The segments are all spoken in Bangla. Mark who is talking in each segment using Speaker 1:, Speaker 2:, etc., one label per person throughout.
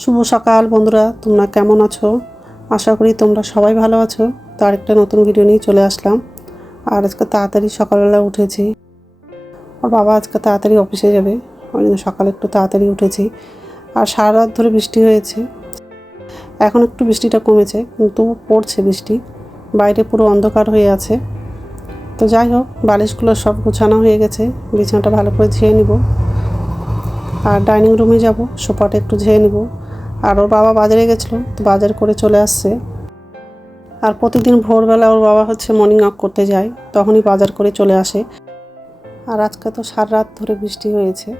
Speaker 1: শুভ সকাল বন্ধুরা, তোমরা কেমন আছো? আশা করি তোমরা সবাই ভালো আছো। তো আরেকটা নতুন ভিডিও নিয়ে চলে আসলাম। আর আজকে তাড়াতাড়ি সকালবেলা উঠেছি। ওর বাবা আজকে তাড়াতাড়ি অফিসে যাবে। ওই জন্য সকালে একটু তাড়াতাড়ি উঠেছি। আর সারা রাত ধরে বৃষ্টি হয়েছে। এখন একটু বৃষ্টিটা কমেছে, কিন্তু পড়ছে বৃষ্টি। বাইরে পুরো অন্ধকার হয়ে আছে। তো যাই হোক, বালিশগুলো সব গোছানো হয়ে গেছে। বিছানাটা ভালো করে ঝেয়ে নিব। আর ডাইনিং রুমে যাব, সোফাটা একটু ঝেয়ে নিব। আর ওর বাবা বাজারে গেছিল তো বাজার করে চলে আসছে। আর প্রতিদিন ভোরবেলা ওর বাবা হচ্ছে মর্নিং ওয়াক করতে যায়, তখনই বাজার করে চলে আসে। আর আজকে তো সারা রাত ধরে বৃষ্টি হয়েছে।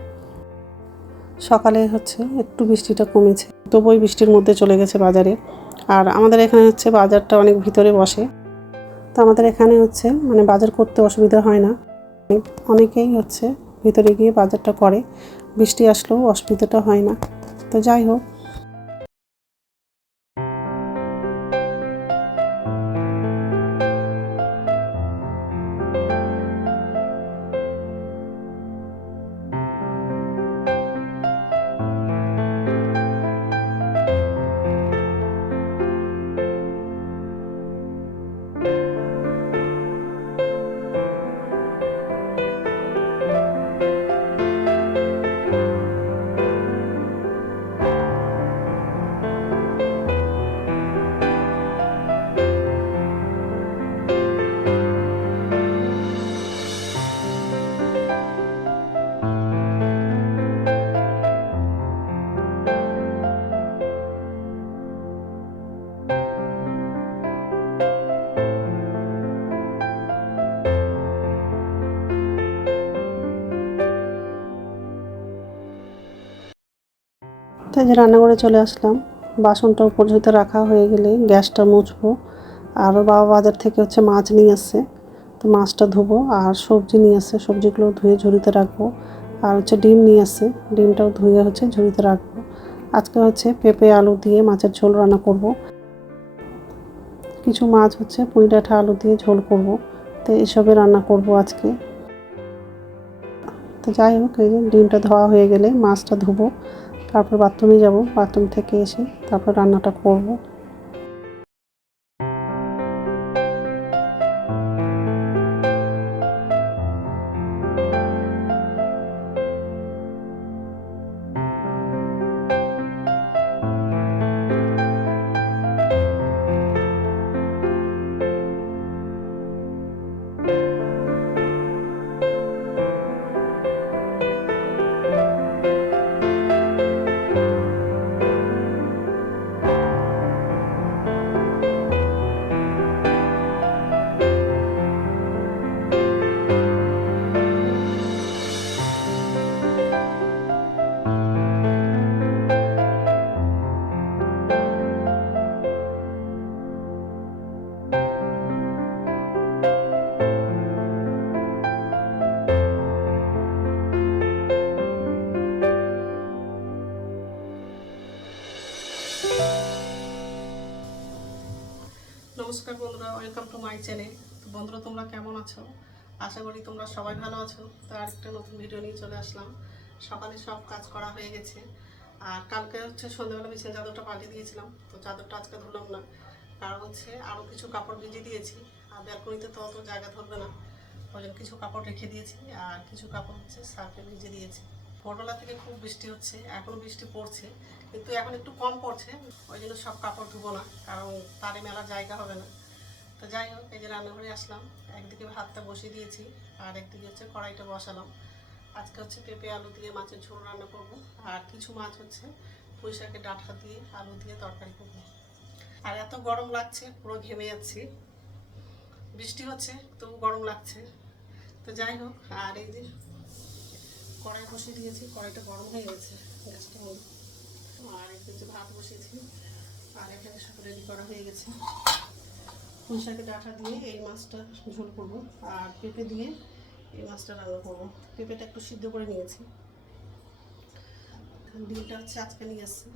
Speaker 1: সকালে হচ্ছে একটু বৃষ্টিটা কমেছে তবুই বৃষ্টির মধ্যে চলে গেছে বাজারে। আর আমাদের এখানে হচ্ছে বাজারটা অনেক ভিতরে বসে। তো আমাদের এখানে হচ্ছে মানে বাজার করতে অসুবিধা হয় না। অনেকেই হচ্ছে ভিতরে গিয়ে বাজারটা করে, বৃষ্টি আসলেও অসুবিধাটা হয় না। তো যাই হোক তাই যে রান্নাঘরে চলে আসলাম। বাসনটা উপর ঝুঁতে রাখা হয়ে গেলে গ্যাসটা মুছবো। আর বাবা বাজার থেকে হচ্ছে মাছ নিয়ে আসছে। তো মাছটা ধুবো আর সবজি নিয়ে আসছে। সবজিগুলো ধুয়ে ঝুড়িতে রাখব। আর হচ্ছে ডিম নিয়ে আসছে। ডিমটাও ধুয়ে হচ্ছে ঝুড়িতে রাখব। আজকে হচ্ছে পেঁপে, আলু দিয়ে মাছের ঝোল রান্না করব। কিছু মাছ হচ্ছে পুঁই ডাঁটা আলু দিয়ে ঝোল করব। তো এসবে রান্না করব আজকে। তো যাই হোক, এই ডিমটা ধোয়া হয়ে গেলে মাছটা ধুবো। তারপর বাথরুমে যাব। বাথরুম থেকে এসে তারপর রান্নাটা করব। ওয়েলকাম টু মাই চ্যানেল তো বন্ধুরা, তোমরা কেমন আছো? আশা করি তোমরা সবাই ভালো আছো। তো আরেকটা নতুন ভিডিও নিয়ে চলে আসলাম। সকালে সব কাজ করা হয়ে গেছে। আর কালকে হচ্ছে সন্ধ্যাবেলা বিছানা চাদরটা পাল্টে দিয়েছিলাম। তো চাদরটা আজকে ধরলাম না। কারণ হচ্ছে আরও কিছু কাপড় ভিজিয়ে দিয়েছি। আর ব্যালকনিতে তো অত জায়গা ধরবে না। ওই কিছু কাপড় রেখে দিয়েছি। আর কিছু কাপড় হচ্ছে সার্ফে ভিজে দিয়েছি। ভোরবেলা থেকে খুব বৃষ্টি হচ্ছে। এখনও বৃষ্টি পড়ছে। কিন্তু এখন একটু কম পড়ছে। ওই জন্য সব কাপড় ধুবো না। কারণ তারে মেলা জায়গা হবে না। তো যাই হোক, এই যে রান্নাঘরে আসলাম। একদিকে ভাতটা বসিয়ে দিয়েছি, আর একদিকে হচ্ছে কড়াইটা বসালাম। আজকে হচ্ছে পেঁপে, আলু দিয়ে মাছের ঝোল রান্না করব, আর কিছু মাছ হচ্ছে পুঁই শাকের ডাঁটা দিয়ে আলু দিয়ে তরকারি করব। আর এত গরম লাগছে, পুরো ঘেমে যাচ্ছি। বৃষ্টি হচ্ছে, তবু গরম লাগছে। তো যাই হোক, আর এই যে কড়াই বসিয়ে দিয়েছি, কড়াইটা গরম হয়ে গেছে, গ্যাসটা আর এখানে যে ভাত বসিয়েছি, আর এখানে সব রেডি করা হয়ে গেছে। পুঁই শাকের ডাঁটা দিয়ে এই মাছটা ঝোল করব আর পেঁপে দিয়ে এই মাছটা রান্না করব। পেঁপেটা একটু সিদ্ধ করে নিয়েছি। ডিমটা হচ্ছে আজকে নিয়ে এসছে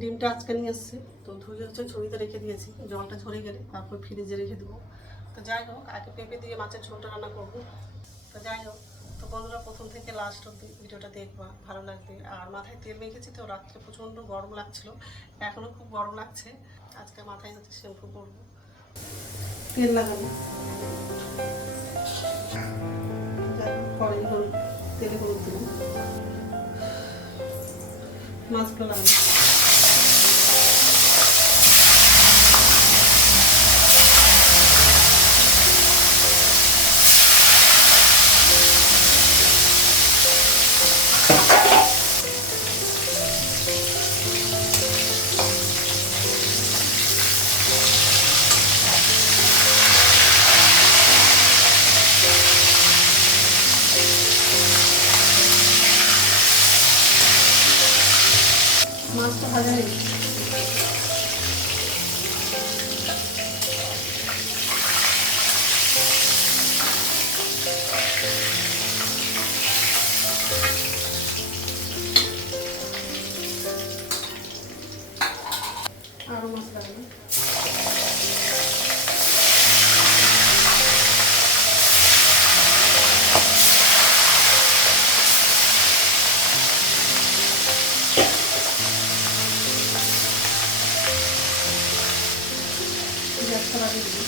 Speaker 1: ডিমটা আজকে নিয়ে এসছে তো ধুয়ে হচ্ছে ঝুড়িতে রেখে দিয়েছি। জলটা ঝরে গেলে তারপর ফ্রিজে রেখে দেবো। তো যাই হোক, আগে পেঁপে দিয়ে মাছের ঝোলটা রান্না করব। তো যাই হোক তো বন্ধুরা প্রথম থেকে লাস্ট অব্দি ভিডিওটা দেখবা, ভালো লাগবে। আর মাথায় তেল মেখেছি তো রাত্রে প্রচণ্ড গরম লাগছিল, এখনও খুব গরম লাগছে। আজকে মাথায় হচ্ছে শ্যাম্পু করব তেল কড়াই হলুদ তেলে মাছগুলো লাগাবো। লাগিয়ে দিবি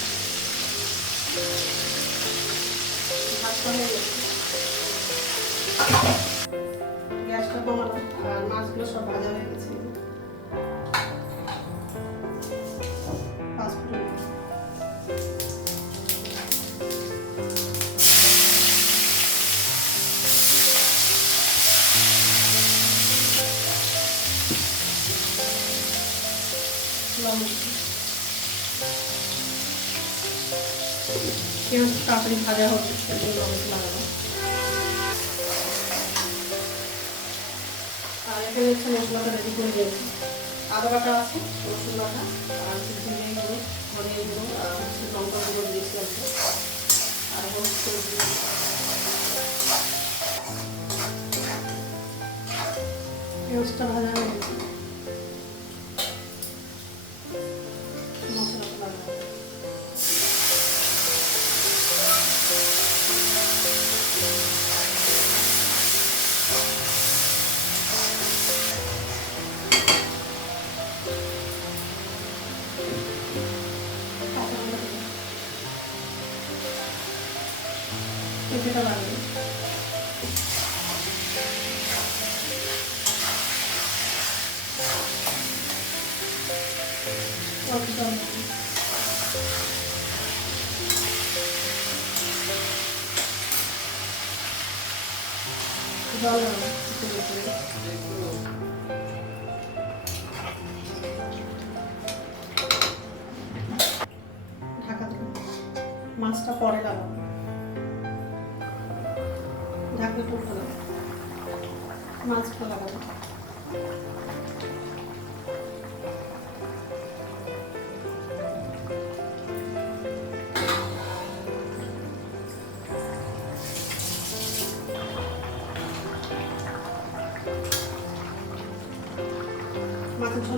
Speaker 1: ভাতটা হয়ে গেছে গ্যাসটা কমালাম আর মাছগুলো সব ভাজা হয়ে গেছে পেঁয়াজ তাড়াতাড়ি ভাজা হবে সেই জন্য লবণ লাগাবো আর এখানে হচ্ছে মশলাটা রেডি করে দিয়েছি। আদা বাটা আছে, রসুন বাটা, আর হচ্ছে জিরে গুঁড়ো, ধনিয়া গুঁড়ো, আর হচ্ছে লঙ্কা গুঁড়ো দিয়েছি আর কি। আর দিয়েছি পেঁয়াজটা ভাজা হয়ে গেছে। ঢাকা মাছটা পরে লাগাবো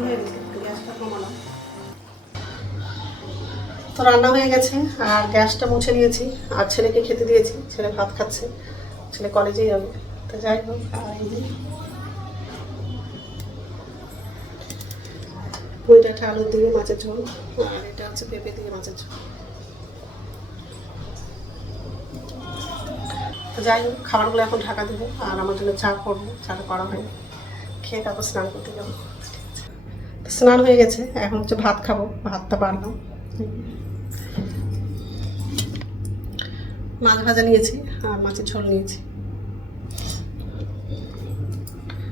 Speaker 1: হয়ে গেছে গ্যাসটা তো রান্না হয়ে গেছে, আর গ্যাসটা মুছে নিয়েছি, আর ছেলেকে খেতে দিয়েছি, ছেলে ভাত খাচ্ছে। ছেলে কলেজে যাবে। তো যাই হোক। আর এই যে একটা আলুর দিয়ে মাছের ঝোল, আর এটা হচ্ছে পেঁপে দিয়ে মাছের ঝোল। তো যাই হোক, খাবারগুলো এখন ঢাকা দেবো, আর আমার জন্য চা করব। চাটা করা হয়নি। খেয়ে তারপর স্নান করতে যাব। তো স্নান হয়ে গেছে, এখন হচ্ছে ভাত খাব, ভাতটা বাড়লাম। মাছ ভাজা নিয়েছি। আর মাছের ঝোল নিয়েছি।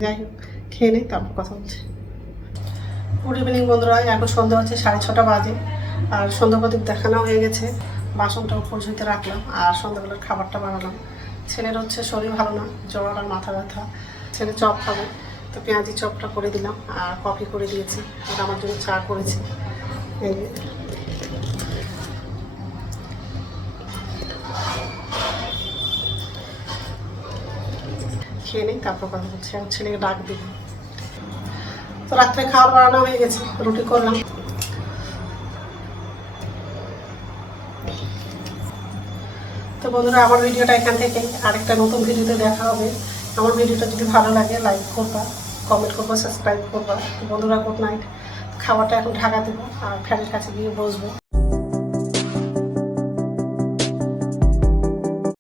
Speaker 1: যাই হোক, খেয়ে নেই তারপর কথা বলছি। গুড ইভিনিং বন্ধুরা, এখন সন্ধ্যা হচ্ছে সাড়ে ছটা বাজে, আর সন্ধ্যা প্রদীপ দেখানো হয়ে গেছে। বাসনটা পরিচিত রাখলাম, আর সন্ধ্যাবেলার খাবারটা বানালাম। ছেলের হচ্ছে শরীর ভালো না, জ্বর আর মাথা ব্যথা। ছেলে চপ খাবে, তো পেঁয়াজি চপটা করে দিলাম, আর কফি করে দিয়েছি, আর আমার জন্য চা করেছি। এই খেয়ে নেই, তারপর কথা বলছি আমার ছেলেকে ডাক দিব তো রাত্রে খাওয়ার বানানো হয়ে গেছে, রুটি করলাম। তো বন্ধুরা, আমার ভিডিওটা এখান থেকে আরেকটা নতুন ভিডিওতে দেখা হবে। আমার ভিডিওটা যদি ভালো লাগে লাইক করবা কমেন্ট করবা সাবস্ক্রাইব করবা। বন্ধুরা গুড নাইট খাবারটা এখন ঢাকা দেবো, আর ফ্যানের কাছে গিয়ে বসবো।